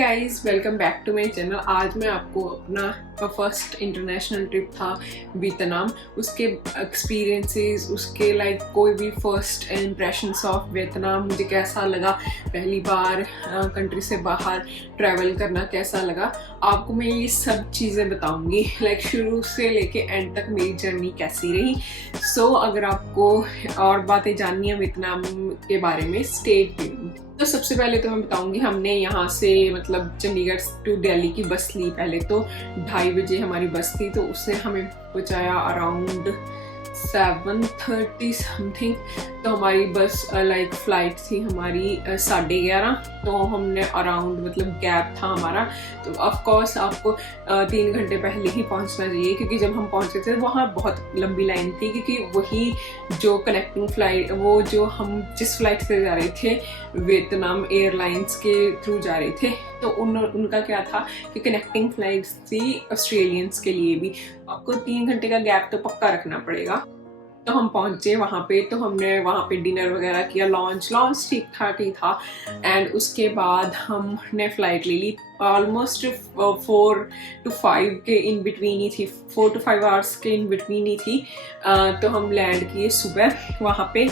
Guys, welcome back to my channel. आज मैं आपको अपना फर्स्ट इंटरनेशनल ट्रिप था वियतनाम, उसके एक्सपीरियंसेस, उसके कोई भी फर्स्ट इम्प्रेशंस ऑफ वियतनाम, मुझे कैसा लगा, पहली बार कंट्री से बाहर ट्रैवल करना कैसा लगा, आपको मैं ये सब चीज़ें बताऊंगी। शुरू से लेके एंड तक मेरी जर्नी कैसी रही। सो अगर आपको और बातें जाननी है वियतनाम के बारे में, स्टे ट्यून्ड। तो सबसे पहले तो मैं बताऊंगी, हमने यहाँ से चंडीगढ़ टू दिल्ली की बस ली। पहले तो 2:30 बजे हमारी बस थी, तो उसने हमें पहुँचाया अराउंड 7:30 समथिंग। तो हमारी बस फ्लाइट थी हमारी 11:30। तो हमने अराउंड गैप था हमारा, तो ऑफ कोर्स आपको 3 घंटे पहले ही पहुंचना चाहिए, क्योंकि जब हम पहुंचे थे वहाँ बहुत लंबी लाइन थी, क्योंकि वही जो कनेक्टिंग फ्लाइट, वो जो हम जिस फ्लाइट से जा रहे थे वियतनाम एयरलाइंस के थ्रू जा रहे थे, तो उनका क्या था कि कनेक्टिंग फ्लाइट्स थी ऑस्ट्रेलियंस के लिए भी। आपको 3 घंटे का गैप तो पक्का रखना पड़ेगा। तो हम पहुंचे वहाँ पे, तो हमने वहाँ पे डिनर वगैरह किया, लॉन्च ठीक ठाक ही था। एंड उसके बाद हमने फ्लाइट ले ली। ऑलमोस्ट 4 to 5 के इन बिटवीन ही थी, 4 to 5 आवर्स के इन बिटवीन ही थी। तो हम लैंड किए सुबह वहाँ पे।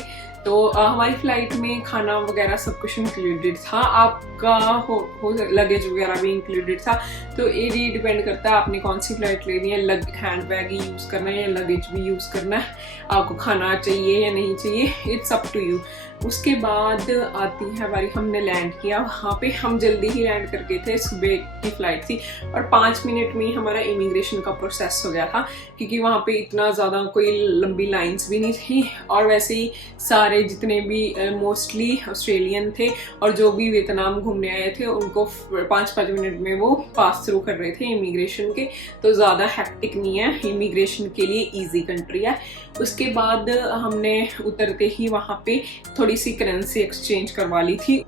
तो हमारी फ्लाइट में खाना वगैरह सब कुछ इंक्लूडेड था, आपका हो लगेज वगैरह भी इंक्लूडेड था। तो ये डिपेंड करता है आपने कौन सी फ्लाइट लेनी है, हैंड बैग ही यूज़ करना है या लगेज भी यूज़ करना है, आपको खाना चाहिए या नहीं चाहिए, इट्स अप टू यू। उसके बाद आती है बारी, हमने लैंड किया वहाँ पे। हम जल्दी ही लैंड करके थे, सुबह की फ्लाइट थी, और 5 मिनट में ही हमारा इमिग्रेशन का प्रोसेस हो गया था, क्योंकि वहाँ पे इतना ज़्यादा कोई लंबी लाइंस भी नहीं थी। और वैसे ही सारे जितने भी मोस्टली ऑस्ट्रेलियन थे और जो भी वियतनाम घूमने आए थे, उनको 5-5 मिनट में वो पास थ्रू कर रहे थे इमिग्रेशन के। तो ज़्यादा हैक्टिक नहीं है, इमिग्रेशन के लिए ईजी कंट्री है। उसके बाद हमने उतरते ही वहाँ पे थोड़ी सी करेंसी एक्सचेंज करवा ली थी।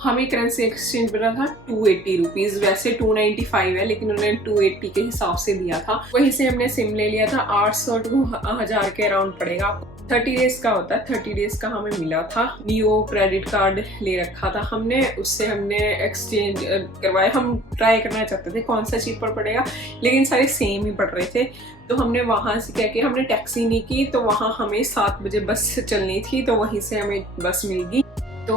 हमें करेंसी एक्सचेंज मिला था 280 रुपीज़, वैसे 295 है, लेकिन उन्होंने 280 के हिसाब से दिया था। वहीं से हमने सिम ले लिया था। 800 to 1000 के अराउंड पड़ेगा आपको। 30 डेज का होता है, 30 डेज का हमें मिला था। नियो क्रेडिट कार्ड ले रखा था हमने, उससे हमने एक्सचेंज करवाया। हम ट्राई करना चाहते थे कौन सा चीपर पड़ेगा, लेकिन सारे सेम ही पड़ रहे थे। तो हमने वहाँ से क्या किया, हमने टैक्सी नहीं की, तो वहाँ हमें 7 बजे बस चलनी थी, तो वहीं से हमें बस मिल गई। तो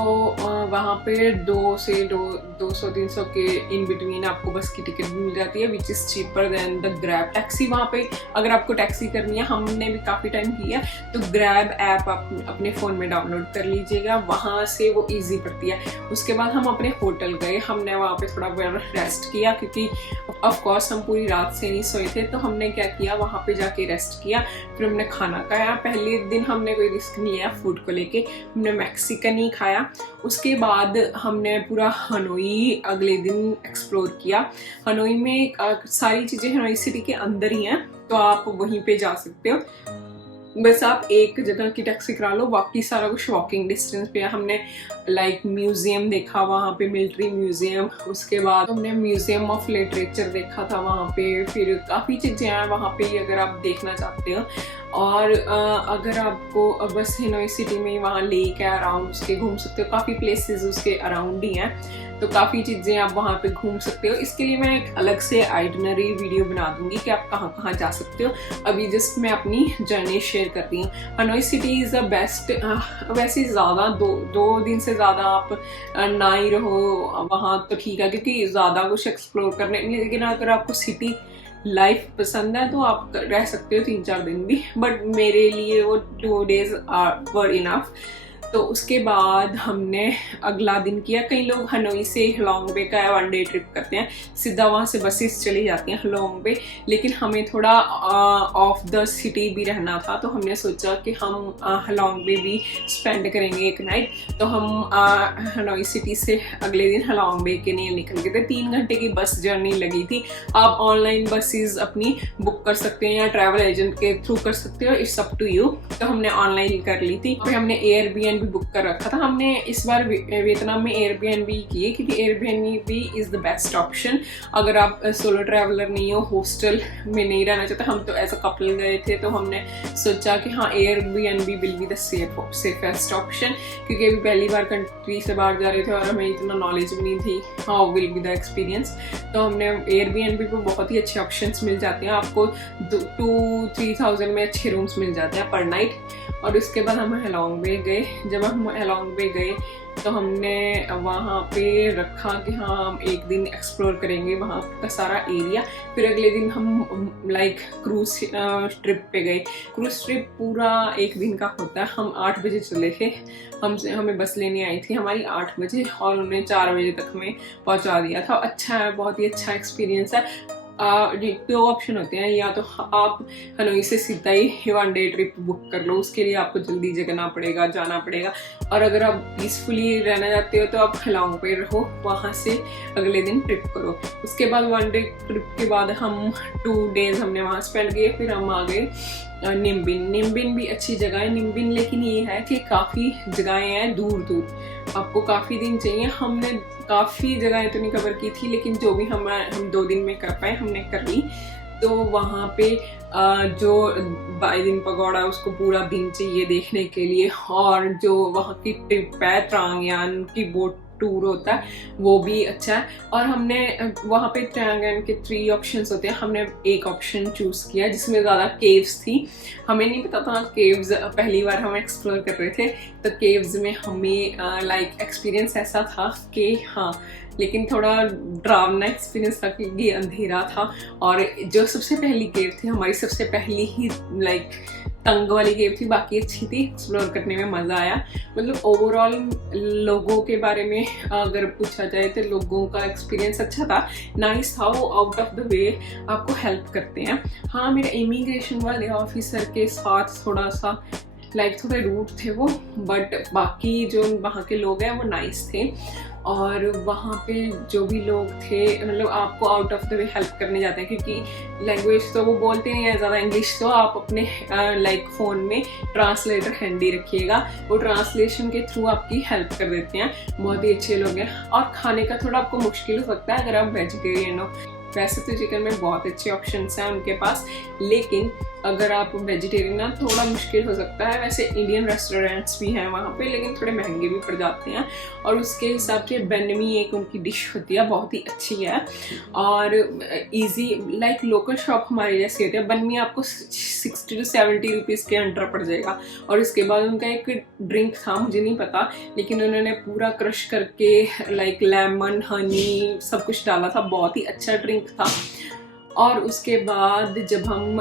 वहाँ पे 200-300 के इन बिटवीन आपको बस की टिकट भी मिल जाती है, which is cheaper than the grab taxi. वहाँ पे अगर आपको टैक्सी करनी है, हमने भी काफ़ी टाइम किया, तो ग्रैब ऐप आप अपने फ़ोन में डाउनलोड कर लीजिएगा, वहाँ से वो इजी पड़ती है। उसके बाद हम अपने होटल गए, हमने वहाँ पे थोड़ा रेस्ट किया, क्योंकि ऑफकोर्स हम पूरी रात से नहीं सोए थे। तो हमने क्या किया, वहाँ पे जाके रेस्ट किया, फिर हमने खाना खाया। पहले दिन हमने कोई रिस्क नहीं लिया फूड को लेके, हमने मैक्सिकन ही खाया। उसके बाद हमने पूरा हनोई अगले दिन एक्सप्लोर किया। हनोई में सारी चीज़ें हनोई सिटी के अंदर ही हैं, तो आप वहीं पे जा सकते हो। बस आप एक जगह की टैक्सी करा लो, बाकी सारा कुछ वॉकिंग डिस्टेंस पे है। हमने म्यूजियम देखा वहाँ पे, मिलिट्री म्यूजियम। उसके बाद हमने म्यूजियम ऑफ लिटरेचर देखा था वहाँ पे। फिर काफ़ी चीज़ें हैं वहाँ पे अगर आप देखना चाहते हो। और अगर आपको बस हनोई सिटी में वहाँ लेक है अराउंड, उसके घूम सकते हो। काफ़ी प्लेसेस उसके अराउंड ही हैं, तो काफ़ी चीज़ें आप वहाँ पे घूम सकते हो। इसके लिए मैं एक अलग से आइटनरी वीडियो बना दूंगी कि आप कहाँ कहाँ जा सकते हो। अभी जस्ट मैं अपनी जर्नी शेयर कर रही हूँ। Hanoi city is the best. वैसे ज़्यादा 2 दिन से ज़्यादा आप ना ही रहो वहाँ तो ठीक है, क्योंकि ज़्यादा कुछ एक्सप्लोर करने, लेकिन अगर आपको सिटी लाइफ पसंद है तो आप रह सकते हो 3-4 दिन भी, बट मेरे लिए वो 2 days वर इनफ। तो उसके बाद हमने अगला दिन किया, कई लोग हनोई से हलोंग बे का 1 डे ट्रिप करते हैं, सीधा वहाँ से बसेस चली जाती हैं हलोंग बे। लेकिन हमें थोड़ा ऑफ द सिटी भी रहना था, तो हमने सोचा कि हम हलोंग बे भी स्पेंड करेंगे एक नाइट। तो हम हनोई सिटी से अगले दिन हलोंग बे के लिए निकल गए थे। 3 घंटे की बस जर्नी लगी थी। आप ऑनलाइन बसेस अपनी बुक कर सकते हैं या ट्रैवल एजेंट के थ्रू कर सकते हो, इट्स अप टू यू। तो हमने ऑनलाइन कर ली थी। फिर हमने एयरबीएनबी एयरबीएनबी बुक कर रखा था। हमने इस बार वियतनाम में एयरबीएनबी किए क्योंकि Airbnb is the best option अगर आप सोलो ट्रैवलर नहीं हो, हॉस्टल में नहीं रहना चाहते। हम तो एज अ कपल गए थे तो हमने सोचा कि हाँ Airbnb will be the safest option, क्योंकि अभी पहली बार कंट्री से बाहर जा रहे थे और हमें इतना नॉलेज भी नहीं थी how will be the experience. तो हमने एयरबीएनबी पे बहुत ही अच्छे ऑप्शंस मिल जाते हैं, आपको 2-3,000 में अच्छे रूम्स मिल जाते हैं पर नाइट। और उसके बाद हम हेलोंग बे गए। जब हम हेलोंग बे गए तो हमने वहाँ पे रखा कि हाँ हम एक दिन एक्सप्लोर करेंगे वहाँ का सारा एरिया। फिर अगले दिन हम लाइक क्रूज ट्रिप पे गए। क्रूज ट्रिप पूरा एक दिन का होता है। हम 8 बजे चले थे, हमें बस लेने आई थी हमारी 8 बजे और उन्होंने 4 बजे तक हमें पहुँचा दिया था। अच्छा है, बहुत ही अच्छा एक्सपीरियंस है। 2 ऑप्शन होते हैं, या तो आप हनोई से सीधा ही 1 डे ट्रिप बुक कर लो, उसके लिए आपको जल्दी जाना पड़ेगा। और अगर आप पीसफुली रहना चाहते हो तो आप हेलोंग पे रहो, वहाँ से अगले दिन ट्रिप करो। उसके बाद 1 डे ट्रिप के बाद हम 2 डेज हमने वहाँ स्पेंड किए। फिर हम आ गए निम्बिन भी अच्छी जगह है निम्बिन, लेकिन ये है कि काफ़ी जगहें हैं दूर, आपको काफ़ी दिन चाहिए। हमने काफ़ी जगहें तो नहीं कवर की थी, लेकिन जो भी हम 2 दिन में कर पाए हमने कर ली। तो वहाँ पे जो बाइदिन पगोड़ा उसको पूरा दिन चाहिए देखने के लिए, और जो वहाँ की ट्रिप है त्रांगयान की बोट टूर होता है वो भी अच्छा है। और हमने वहाँ पे त्रांगयान के 3 ऑप्शंस होते हैं, हमने एक ऑप्शन चूज किया जिसमें ज़्यादा केव्स थी। हमें नहीं पता था केव्स, पहली बार हम एक्सप्लोर कर रहे थे तो केव्स में हमें लाइक एक्सपीरियंस ऐसा था कि हाँ, लेकिन थोड़ा डरावना एक्सपीरियंस था क्योंकि अंधेरा था। और जो सबसे पहली केव थी हमारी, सबसे पहली ही लाइक तंग वाली केव थी, बाकी अच्छी थी, एक्सप्लोर करने में मज़ा आया। मतलब ओवरऑल लोगों के बारे में अगर पूछा जाए तो लोगों का एक्सपीरियंस अच्छा था, नाइस था। वो आउट ऑफ द वे आपको हेल्प करते हैं। हाँ, मेरे इमिग्रेशन वाले ऑफिसर के साथ थोड़ा सा थोड़े रूट थे वो, बट बाकी जो वहाँ के लोग हैं वो नाइस थे। और वहाँ पे जो भी लोग थे मतलब आपको out of the way help करने जाते हैं, क्योंकि लैंग्वेज तो वो बोलते नहीं है ज़्यादा इंग्लिश, तो आप अपने फ़ोन में ट्रांसलेटर हैंडी रखिएगा, वो ट्रांसलेशन के थ्रू आपकी हेल्प कर देते हैं। बहुत ही अच्छे लोग हैं। और खाने का थोड़ा आपको मुश्किल हो सकता है अगर आप वेजिटेरियन हो। वैसे तो चिकन में बहुत अच्छे ऑप्शंस हैं उनके पास, लेकिन अगर आप वेजिटेरियन हैं थोड़ा मुश्किल हो सकता है। वैसे इंडियन रेस्टोरेंट्स भी हैं वहाँ पे, लेकिन थोड़े महंगे भी पड़ जाते हैं। और उसके हिसाब से बनमी एक उनकी डिश होती है, बहुत ही अच्छी है और इजी लाइक लोकल शॉप हमारे जैसे होते हैं। बनमी आपको 60 to 70 रुपीज़ के अंडर पड़ जाएगा। और उसके बाद उनका एक ड्रिंक था, मुझे नहीं पता, लेकिन उन्होंने पूरा क्रश करके लाइक लेमन हनी सब कुछ डाला था, बहुत ही अच्छा ड्रिंक था। और उसके बाद जब हम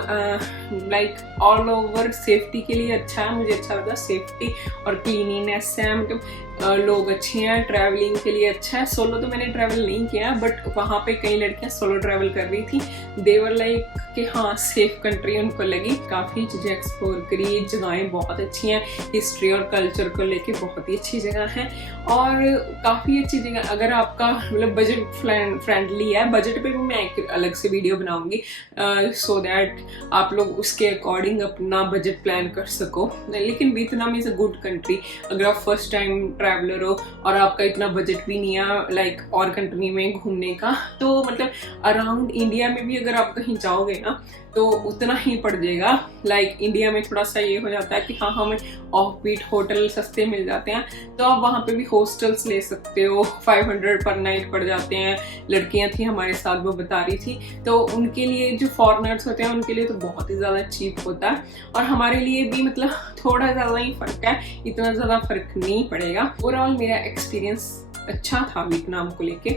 लाइक ऑल ओवर सेफ्टी के लिए अच्छा है, मुझे अच्छा लगा, सेफ्टी और क्लीनिनेस है, मतलब लोग अच्छे हैं, ट्रैवलिंग के लिए अच्छा है। सोलो तो मैंने ट्रैवल नहीं किया, बट वहाँ पे कई लड़कियाँ सोलो ट्रैवल कर रही थी। देवर लाइक कि हाँ सेफ कंट्री उनको लगी। काफ़ी चीज़ें एक्सप्लोर करी, जगहें बहुत अच्छी हैं, हिस्ट्री और कल्चर को लेके बहुत ही अच्छी जगह है और काफ़ी अच्छी जगह। अगर आपका मतलब बजट फ्रेंडली है, बजट पे भी मैं एक अलग से वीडियो बनाऊंगी सो दैट आप लोग उसके अकॉर्डिंग अपना बजट प्लान कर सको। लेकिन Vietnam is a good country अगर आप फर्स्ट टाइम ट्रैवलर हो और आपका इतना बजट भी नहीं है लाइक और कंट्री में घूमने का, तो मतलब अराउंड इंडिया में भी अगर आप कहीं जाओगे ना तो उतना ही पड़ जाएगा। लाइक इंडिया में थोड़ा सा ये हो जाता है कि हाँ हमें ऑफ बीट होटल सस्ते मिल जाते हैं, तो आप वहाँ पे भी हॉस्टल्स ले सकते हो, 500 पर नाइट पड़ जाते हैं। लड़कियाँ थी हमारे साथ, वो बता रही थी, तो उनके लिए जो फॉरेनर्स होते हैं उनके लिए तो बहुत ही ज़्यादा चीप होता है और हमारे लिए भी मतलब थोड़ा ज़्यादा ही फ़र्क है, इतना ज़्यादा फ़र्क नहीं पड़ेगा। ओवरऑल मेरा एक्सपीरियंस अच्छा था वियतनाम को लेके।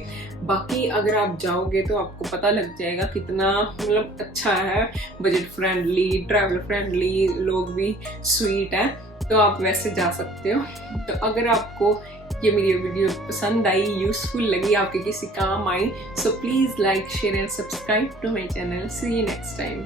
बाकी अगर आप जाओगे तो आपको पता लग जाएगा कितना मतलब अच्छा है, बजट फ्रेंडली, ट्रैवल फ्रेंडली, लोग भी स्वीट है, तो आप वैसे जा सकते हो। तो अगर आपको ये मेरी वीडियो पसंद आई, यूजफुल लगी, आपके किसी काम आई, so please like share and subscribe to my channel. See you next time.